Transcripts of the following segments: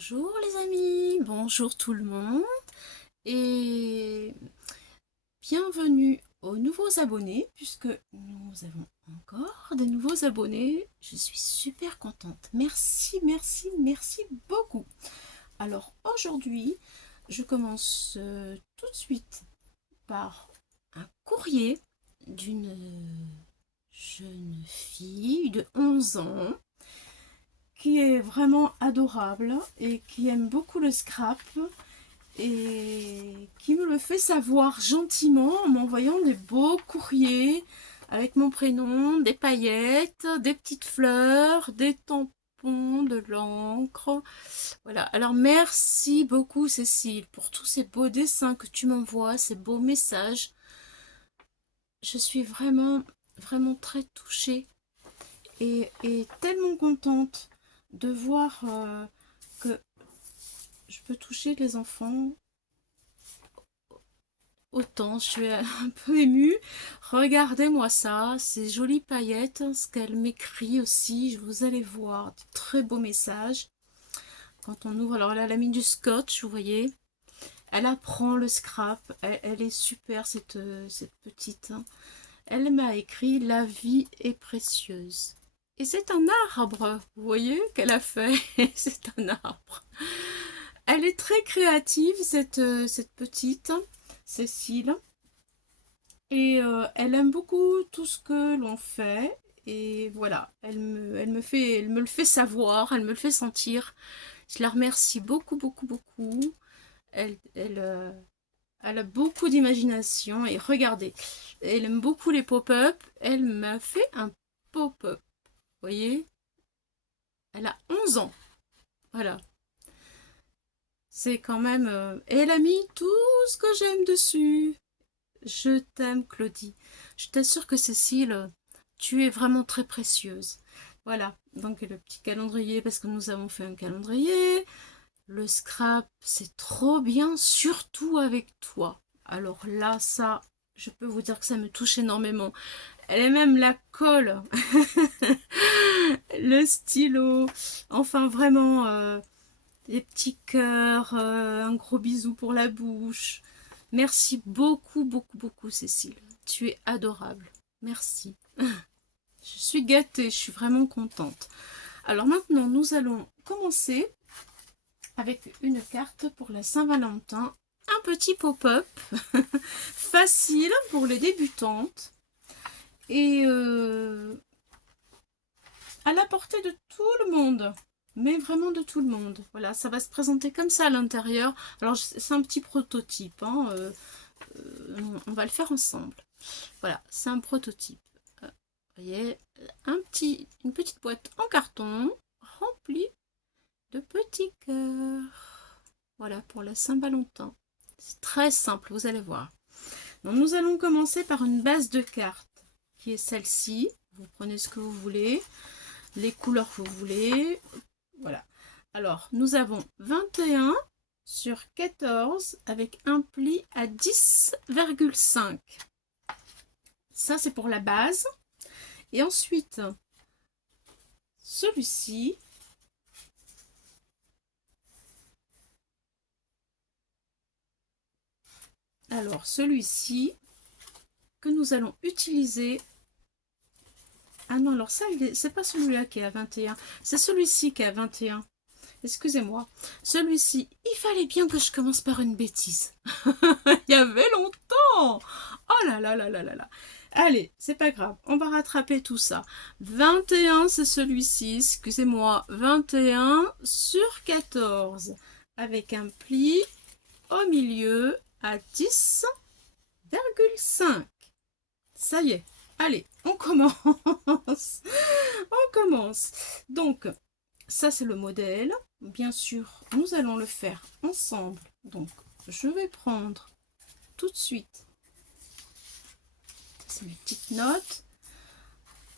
Bonjour les amis, bonjour tout le monde et bienvenue aux nouveaux abonnés puisque nous avons encore des nouveaux abonnés. Je suis super contente. Merci, merci, merci beaucoup. Alors aujourd'hui, je commence tout de suite par un courrier d'une jeune fille de 11 ans qui est vraiment adorable et qui aime beaucoup le scrap et qui me le fait savoir gentiment en m'envoyant des beaux courriers avec mon prénom, des paillettes, des petites fleurs, des tampons, de l'encre. Voilà, alors merci beaucoup Cécile pour tous ces beaux dessins que tu m'envoies, ces beaux messages. Je suis vraiment, vraiment très touchée et tellement contente de voir que je peux toucher les enfants autant. Je suis un peu émue. Regardez-moi ça, ces jolies paillettes, ce qu'elle m'écrit aussi. Vous allez voir, de très beaux messages. Quand on ouvre, alors là, elle a mis du scotch, vous voyez. Elle apprend le scrap. Elle est super, cette petite. Elle m'a écrit «La vie est précieuse». Et c'est un arbre, vous voyez, qu'elle a fait. C'est un arbre. Elle est très créative, cette petite Cécile. Et elle aime beaucoup tout ce que l'on fait. Et voilà, elle me le fait savoir, elle me le fait sentir. Je la remercie beaucoup, beaucoup, beaucoup. Elle a beaucoup d'imagination. Et regardez, elle aime beaucoup les pop-up. Elle m'a fait un pop-up. Vous voyez? Elle a 11 ans. Voilà. C'est quand même... Et elle a mis tout ce que j'aime dessus. Je t'aime, Claudie. Je t'assure que Cécile, tu es vraiment très précieuse. Voilà, donc le petit calendrier, parce que nous avons fait un calendrier. Le scrap, c'est trop bien, surtout avec toi. Alors là, ça, je peux vous dire que ça me touche énormément. Elle est même la colle, le stylo, enfin vraiment, les petits cœurs, un gros bisou pour la bouche. Merci beaucoup, beaucoup, beaucoup, Cécile. Tu es adorable. Merci. Je suis gâtée, je suis vraiment contente. Alors maintenant, nous allons commencer avec une carte pour la Saint-Valentin. Un petit pop-up facile pour les débutantes et à la portée de tout le monde. Mais vraiment de tout le monde. Voilà, ça va se présenter comme ça à l'intérieur. Alors, c'est un petit prototype. Hein, on va le faire ensemble. Voilà, c'est un prototype. Vous voyez, une petite boîte en carton remplie de petits cœurs. Voilà, pour la Saint-Valentin. C'est très simple, vous allez voir. Donc, nous allons commencer par une base de cartes qui est celle-ci. Vous prenez ce que vous voulez, les couleurs que vous voulez. Voilà. Alors, nous avons 21 sur 14 avec un pli à 10,5. Ça, c'est pour la base. Et ensuite, celui-ci. Alors, celui-ci que nous allons utiliser. Ah non, alors ça, c'est pas celui-là qui est à 21. C'est celui-ci qui est à 21. Excusez-moi. Celui-ci, il fallait bien que je commence par une bêtise. Il y avait longtemps. Oh là là là là là là. Allez, c'est pas grave, on va rattraper tout ça. 21, c'est celui-ci, excusez-moi. 21 sur 14. Avec un pli au milieu à 10,5. Ça y est. Allez, on commence. On commence. Donc, ça c'est le modèle. Bien sûr, nous allons le faire ensemble. Donc, je vais prendre tout de suite, c'est mes petites notes,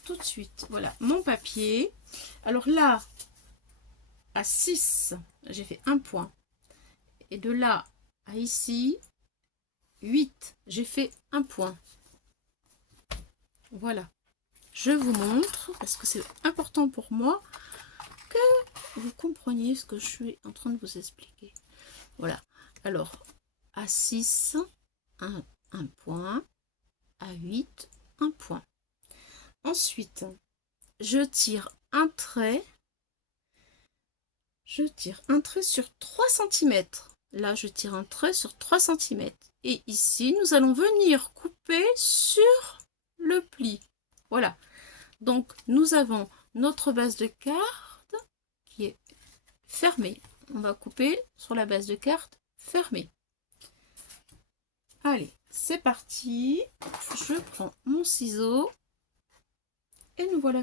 tout de suite, voilà, mon papier. Alors là, à 6, j'ai fait un point. Et de là à ici, 8, j'ai fait un point. Voilà. Je vous montre, parce que c'est important pour moi, que vous compreniez ce que je suis en train de vous expliquer. Voilà. Alors, à 6, un point. À 8, un point. Ensuite, je tire un trait. Je tire un trait sur 3 cm. Là, je tire un trait sur 3 cm. Et ici, nous allons venir couper sur le pli. Voilà. Donc, nous avons notre base de carte qui est fermée. On va couper sur la base de carte fermée. Allez, c'est parti. Je prends mon ciseau et nous voilà.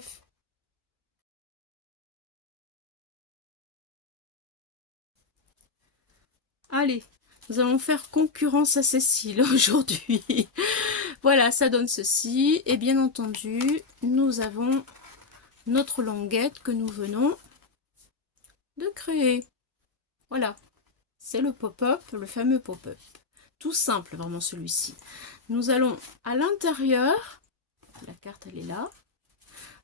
Allez, nous allons faire concurrence à Cécile aujourd'hui. Voilà, ça donne ceci. Et bien entendu, nous avons notre languette que nous venons de créer. Voilà, c'est le pop-up, le fameux pop-up. Tout simple, vraiment celui-ci. Nous allons à l'intérieur, la carte elle est là.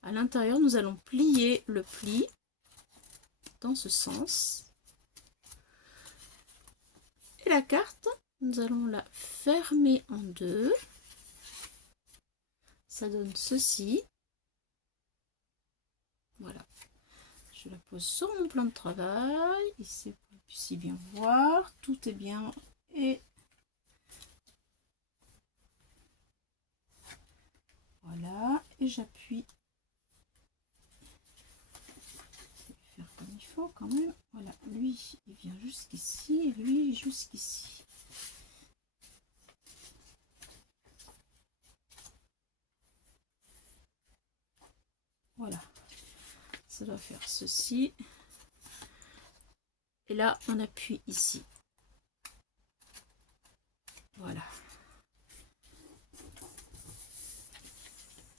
À l'intérieur, nous allons plier le pli dans ce sens. Et la carte, nous allons la fermer en deux. Ça donne ceci. Voilà. Je la pose sur mon plan de travail. Ici, pour que vous puissiez bien voir. Tout est bien. Et voilà. Et j'appuie. Je vais faire comme il faut quand même. Voilà. Lui, il vient jusqu'ici. Et lui, jusqu'ici. Voilà. Ça doit faire ceci. Et là, on appuie ici. Voilà.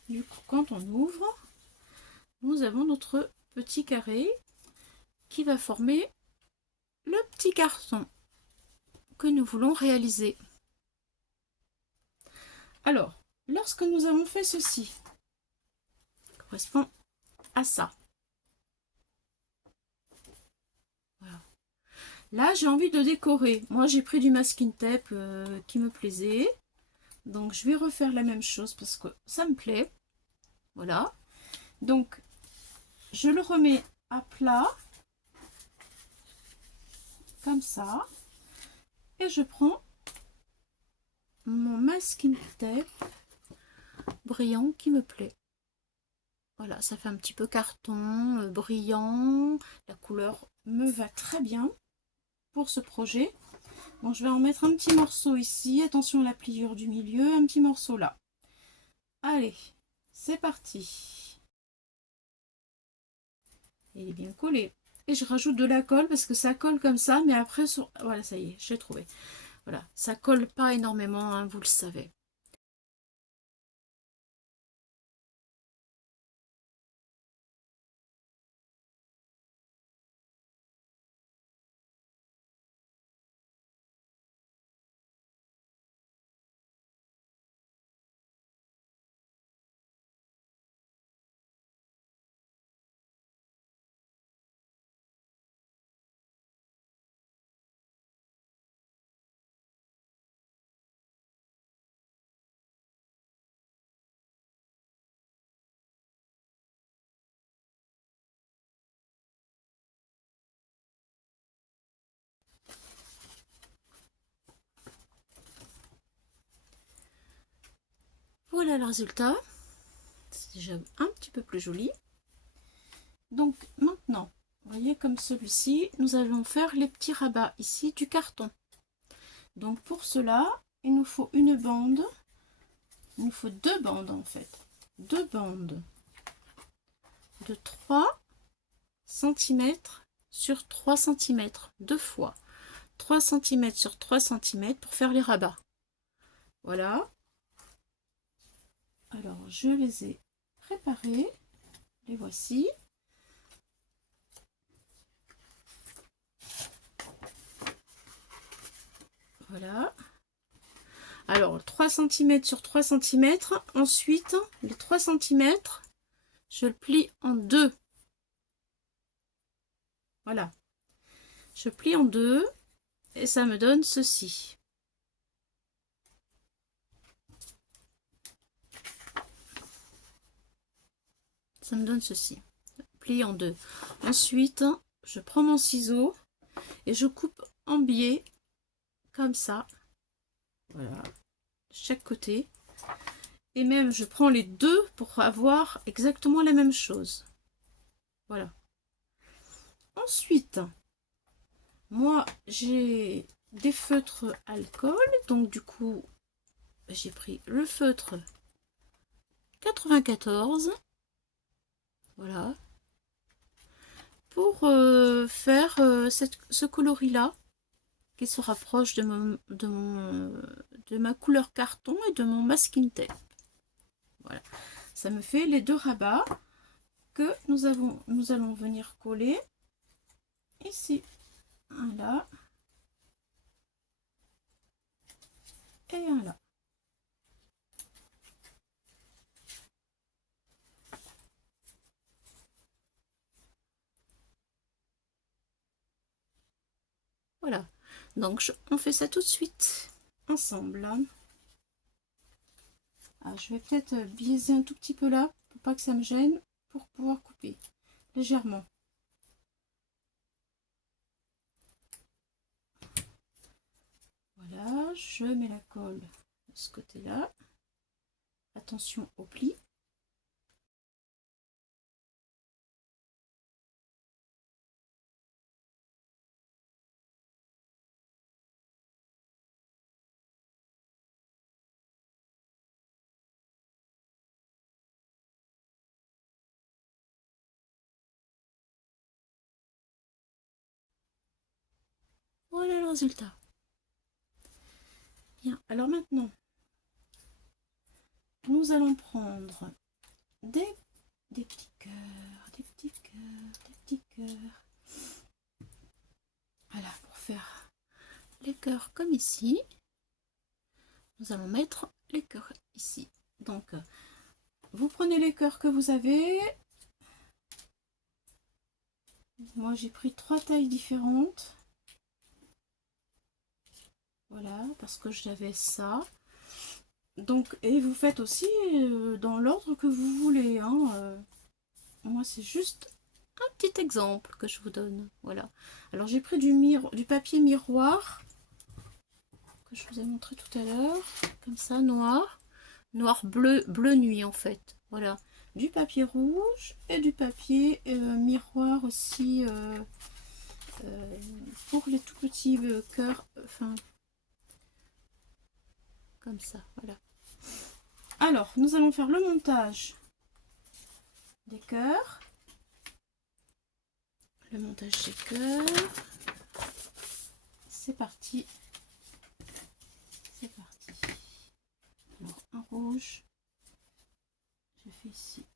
Du coup, quand on ouvre, nous avons notre petit carré qui va former le petit carton que nous voulons réaliser. Alors, lorsque nous avons fait ceci, correspond à ça. Voilà. Là, j'ai envie de décorer. Moi, j'ai pris du masking tape qui me plaisait. Donc, je vais refaire la même chose parce que ça me plaît. Voilà. Donc, je le remets à plat. Comme ça. Et je prends mon masking tape brillant qui me plaît. Voilà, ça fait un petit peu carton, brillant. La couleur me va très bien pour ce projet. Bon, je vais en mettre un petit morceau ici. Attention à la pliure du milieu. Un petit morceau là. Allez, c'est parti. Il est bien collé. Et je rajoute de la colle parce que ça colle comme ça. Mais après, sur... voilà, ça y est, j'ai trouvé. Voilà, ça colle pas énormément, hein, vous le savez. Voilà le résultat. C'est déjà un petit peu plus joli. Donc maintenant, vous voyez comme celui-ci, nous allons faire les petits rabats ici du carton. Donc pour cela, il nous faut une bande. Il nous faut deux bandes en fait. Deux bandes de 3 cm sur 3 cm. Deux fois. 3 cm sur 3 cm pour faire les rabats. Voilà. Alors je les ai préparés. Les voici. Voilà. Alors 3 cm sur 3 cm. Ensuite, les 3 cm, je le plie en deux. Voilà. Je plie en deux et ça me donne ceci. Ça me donne ceci. Plie en deux. Ensuite, je prends mon ciseau et je coupe en biais comme ça. Voilà. De chaque côté. Et même, je prends les deux pour avoir exactement la même chose. Voilà. Ensuite, moi, j'ai des feutres alcool. Donc, du coup, j'ai pris le feutre 94. Voilà. Pour faire ce coloris-là, qui se rapproche de ma couleur carton et de mon masking tape. Voilà. Ça me fait les deux rabats que nous allons venir coller ici. Un là et un là. Voilà. Donc on fait ça tout de suite ensemble. Alors, je vais peut-être biaiser un tout petit peu là pour pas que ça me gêne, pour pouvoir couper légèrement. Voilà, je mets la colle de ce côté-là. Attention au pli. Voilà le résultat. Bien, alors maintenant, nous allons prendre des petits cœurs, des petits cœurs, des petits cœurs. Voilà, pour faire les cœurs comme ici, nous allons mettre les cœurs ici. Donc, vous prenez les cœurs que vous avez. Moi, j'ai pris 3 tailles différentes. Voilà, parce que j'avais ça. Donc, et vous faites aussi dans l'ordre que vous voulez. Hein. Moi, c'est juste un petit exemple que je vous donne. Voilà. Alors, j'ai pris du papier miroir que je vous ai montré tout à l'heure. Comme ça, noir. Noir bleu, bleu nuit en fait. Voilà. Du papier rouge et du papier miroir aussi pour les tout petits cœurs. Enfin, comme ça. Voilà. Alors, nous allons faire le montage des cœurs. Le montage des cœurs. C'est parti. C'est parti. Alors, un rouge. Je fais ici.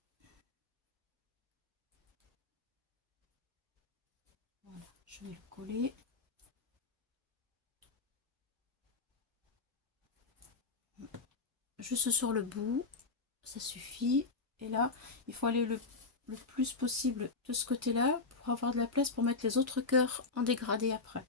Voilà, je vais le coller. Juste sur le bout, ça suffit. Et là, il faut aller le plus possible de ce côté-là pour avoir de la place pour mettre les autres cœurs en dégradé après.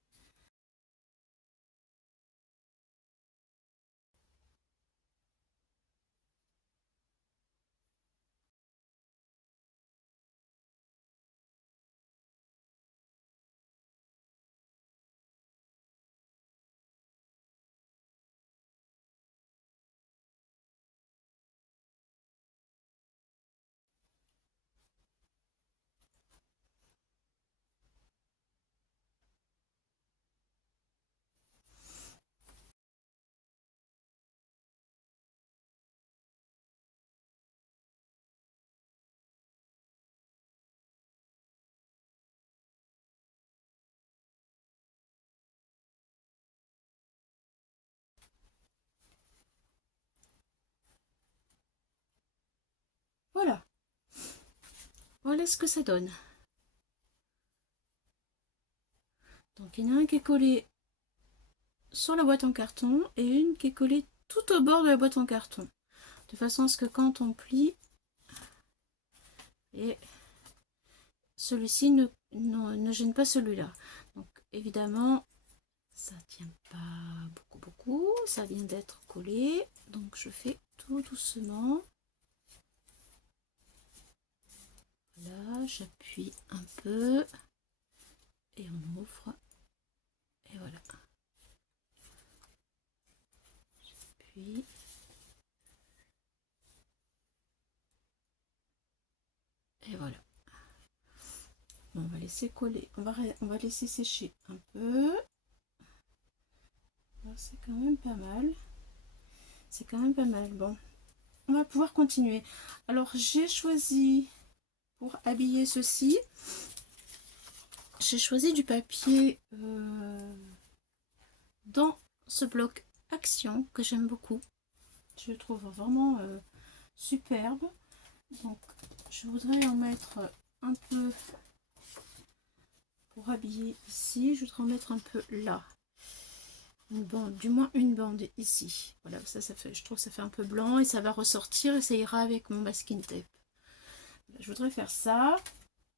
Voilà. Voilà ce que ça donne. Donc il y en a un qui est collé sur la boîte en carton et une qui est collée tout au bord de la boîte en carton. De façon à ce que quand on plie, et celui-ci ne gêne pas celui-là. Donc évidemment, ça tient pas beaucoup, ça vient d'être collé, donc je fais tout doucement. Là, j'appuie un peu et on ouvre et voilà. J'appuie. Et voilà. Bon, on va laisser coller, on va laisser sécher un peu. C'est quand même pas mal. C'est quand même pas mal. Bon, on va pouvoir continuer. Alors, j'ai choisi pour habiller ceci. J'ai choisi du papier dans ce bloc Action que j'aime beaucoup. Je le trouve vraiment superbe. Donc, je voudrais en mettre un peu pour habiller ici. Je voudrais en mettre un peu là. Une bande, du moins une bande ici. Voilà, ça fait, je trouve que ça fait un peu blanc et ça va ressortir et ça ira avec mon masking tape. Je voudrais faire ça.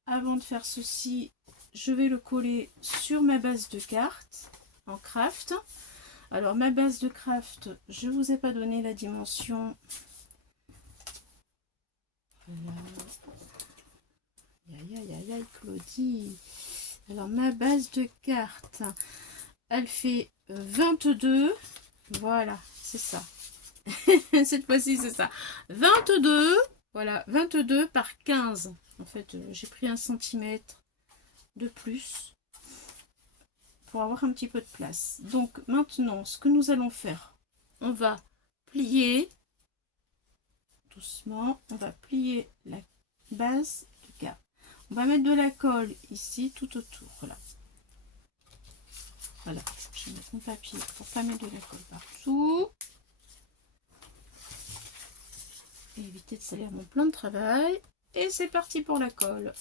Avant de faire ceci, je vais le coller sur ma base de cartes en craft. Alors ma base de craft, je vous ai pas donné la dimension. Voilà. Aïe, Claudie. Alors ma base de cartes, elle fait 22. Voilà, c'est ça. Cette fois-ci, c'est ça. 22. Voilà, 22 par 15. En fait, j'ai pris 1 centimètre de plus pour avoir un petit peu de place. Donc maintenant, ce que nous allons faire, on va plier doucement, on va plier la base de carte. On va mettre de la colle ici tout autour. Là. Voilà, je vais mettre mon papier pour pas mettre de la colle partout. Et éviter de salir mon plan de travail. Et c'est parti pour la colle.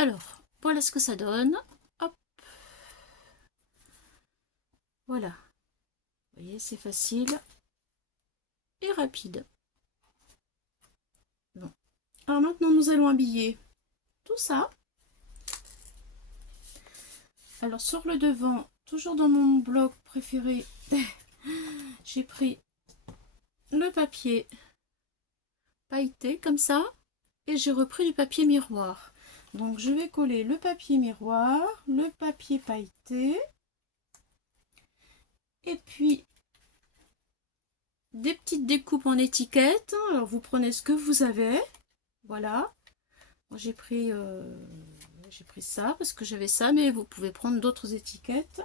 Alors, voilà ce que ça donne. Hop. Voilà. Vous voyez, c'est facile et rapide. Bon. Alors maintenant, nous allons habiller tout ça. Alors sur le devant, toujours dans mon bloc préféré, j'ai pris le papier pailleté comme ça et j'ai repris du papier miroir. Donc je vais coller le papier miroir, le papier pailleté et puis des petites découpes en étiquette. Alors vous prenez ce que vous avez. Voilà. J'ai pris ça parce que j'avais ça, mais vous pouvez prendre d'autres étiquettes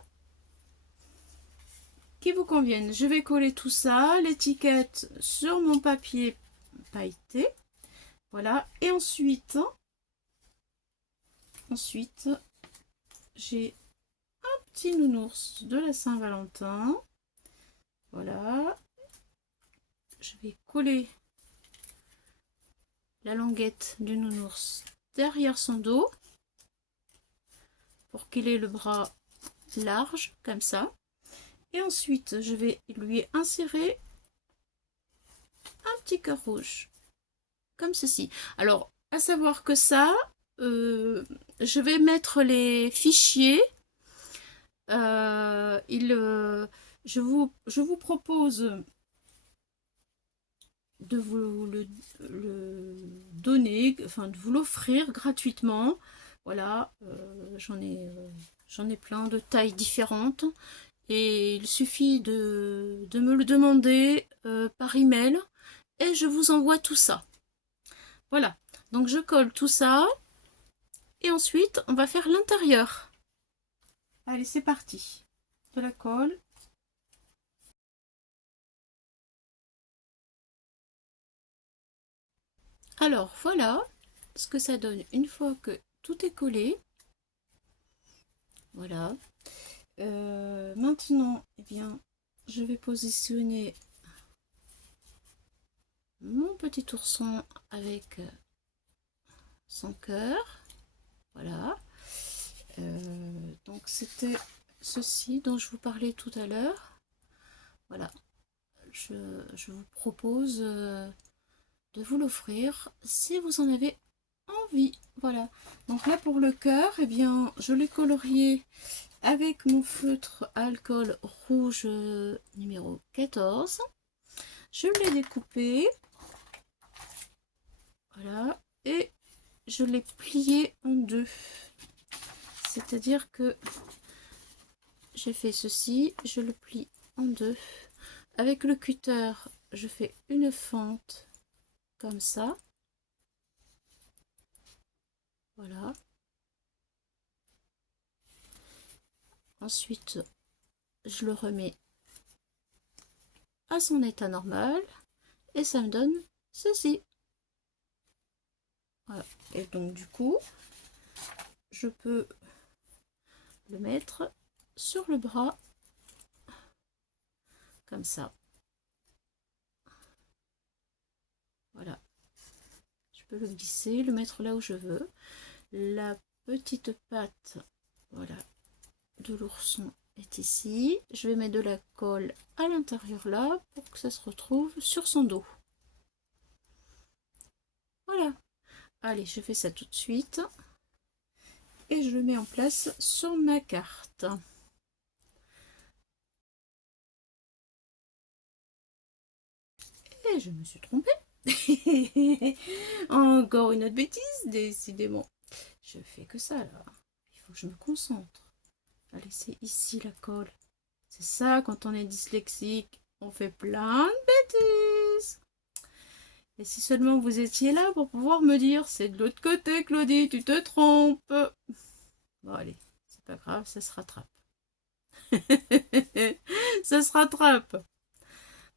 qui vous conviennent. Je vais coller tout ça, l'étiquette sur mon papier pailleté. Voilà. Et ensuite j'ai un petit nounours de la Saint-Valentin. Voilà. Je vais coller la languette du nounours derrière son dos pour qu'il ait le bras large comme ça. Et ensuite, je vais lui insérer un petit cœur rouge comme ceci. Alors, à savoir que ça, je vais mettre les fichiers. Je vous propose de vous le donner, enfin de vous l'offrir gratuitement. Voilà, j'en ai plein de tailles différentes et il suffit de me le demander par email et je vous envoie tout ça. Voilà, donc je colle tout ça et ensuite on va faire l'intérieur. Allez, c'est parti. De la colle. Alors voilà ce que ça donne une fois que tout est collé. Voilà. Maintenant, eh bien, je vais positionner mon petit ourson avec son cœur. Voilà. Donc c'était ceci dont je vous parlais tout à l'heure. Voilà. Je vous propose de vous l'offrir si vous en avez envie. Voilà. Donc là pour le cœur, eh bien, je l'ai colorié avec mon feutre alcool rouge numéro 14. Je l'ai découpé. Voilà. Et je l'ai plié en deux. C'est-à-dire que j'ai fait ceci, je le plie en deux. Avec le cutter, je fais une fente comme ça. Voilà. Ensuite, je le remets à son état normal et ça me donne ceci. Voilà. Et donc du coup, je peux le mettre sur le bras comme ça. Voilà. Je peux le glisser, le mettre là où je veux. La petite patte, voilà, de l'ourson est ici. Je vais mettre de la colle à l'intérieur là pour que ça se retrouve sur son dos. Voilà. Allez, je fais ça tout de suite. Et je le mets en place sur ma carte. Et je me suis trompée. Encore une autre bêtise, décidément. Je fais que ça là. Il faut que je me concentre. Allez, c'est ici la colle. C'est ça, quand on est dyslexique, on fait plein de bêtises. Et si seulement vous étiez là pour pouvoir me dire, c'est de l'autre côté, Claudie, tu te trompes. Bon, allez, c'est pas grave, ça se rattrape. Ça se rattrape.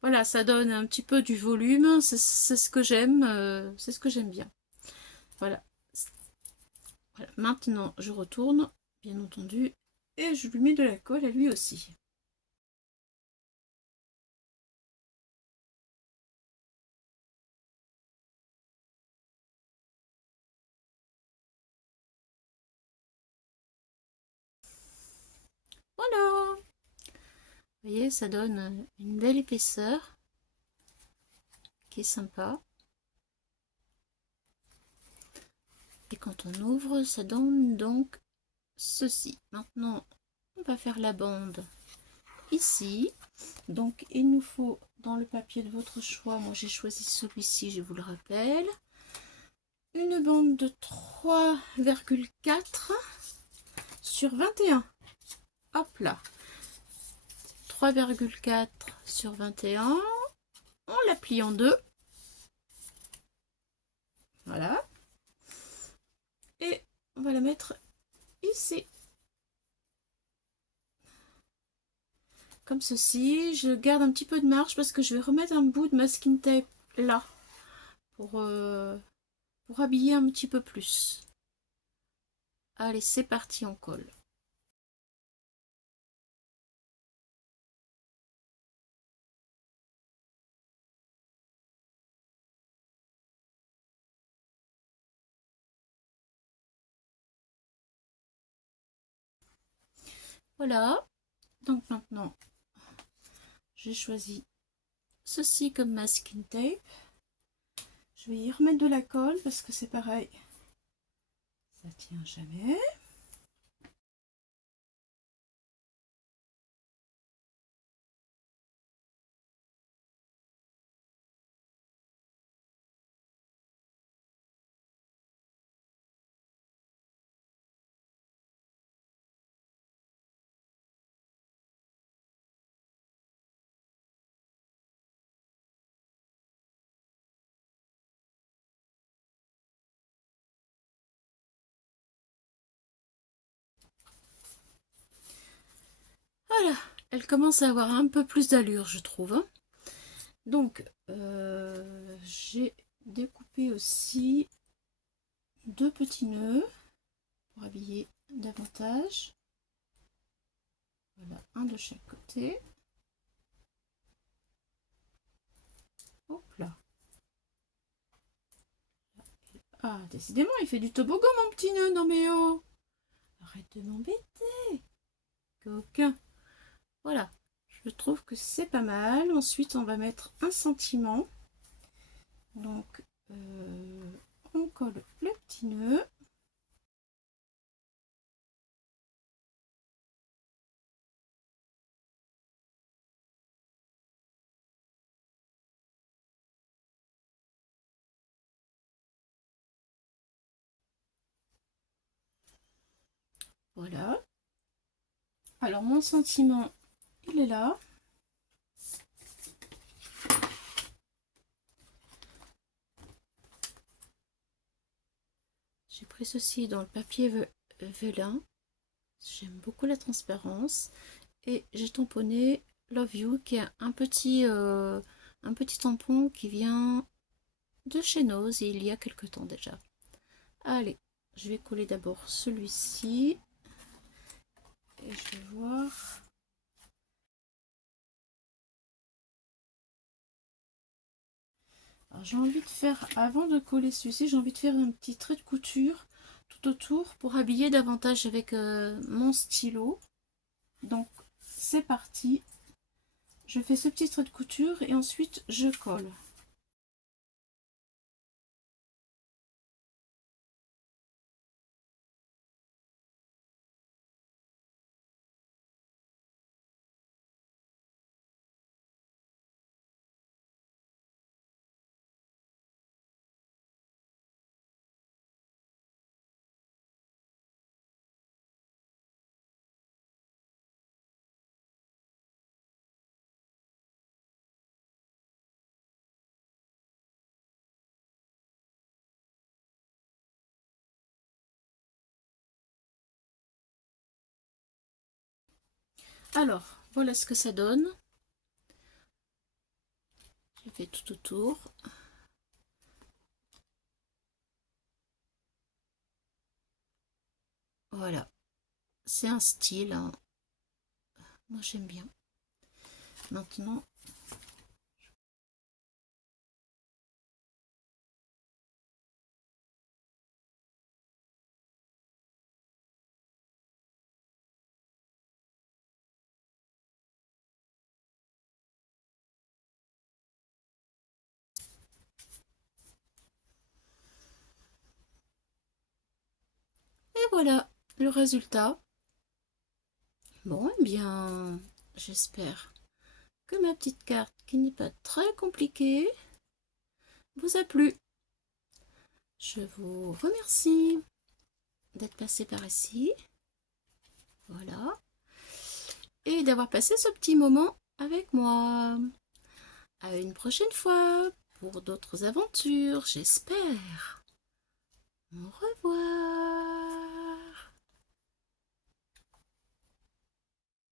Voilà, ça donne un petit peu du volume, c'est ce que j'aime, c'est ce que j'aime bien. Voilà. Voilà. Maintenant, je retourne, bien entendu, et je lui mets de la colle à lui aussi. Voilà. Vous voyez, ça donne une belle épaisseur qui est sympa. Et quand on ouvre, ça donne donc ceci. Maintenant, on va faire la bande ici. Donc, il nous faut dans le papier de votre choix, moi j'ai choisi celui-ci, je vous le rappelle, une bande de 3,4 sur 21. Hop là. 3,4 sur 21. On la plie en deux. Voilà. Et on va la mettre ici. Comme ceci. Je garde un petit peu de marge parce que je vais remettre un bout de masking tape là. Pour habiller un petit peu plus. Allez, c'est parti, on colle. Voilà. Donc maintenant, j'ai choisi ceci comme masking tape. Je vais y remettre de la colle parce que c'est pareil. Ça tient jamais. Voilà, elle commence à avoir un peu plus d'allure, je trouve. Donc, j'ai découper aussi 2 petits nœuds pour habiller davantage. Voilà, un de chaque côté. Hop là. Ah, décidément, il fait du toboggan, mon petit nœud. Non mais oh, arrête de m'embêter. Coquin. Voilà, je trouve que c'est pas mal. Ensuite, on va mettre un sentiment. Donc, on colle le petit nœud. Voilà. Alors, mon sentiment, il est là. J'ai pris ceci dans le papier vélin. J'aime beaucoup la transparence. Et j'ai tamponné Love You, qui est un petit tampon qui vient de chez Nose il y a quelque temps déjà. Allez, je vais coller d'abord celui-ci. Et je vais voir. Alors j'ai envie de faire, avant de coller celui-ci, j'ai envie de faire un petit trait de couture tout autour pour habiller davantage avec mon stylo. Donc c'est parti. Je fais ce petit trait de couture et ensuite je colle. Alors, voilà ce que ça donne. Je fais tout autour. Voilà. C'est un style, hein. Moi j'aime bien. Maintenant, et voilà le résultat. Bon, eh bien, j'espère que ma petite carte, qui n'est pas très compliquée, vous a plu. Je vous remercie d'être passé par ici. Voilà. Et d'avoir passé ce petit moment avec moi. À une prochaine fois pour d'autres aventures, j'espère. Au revoir.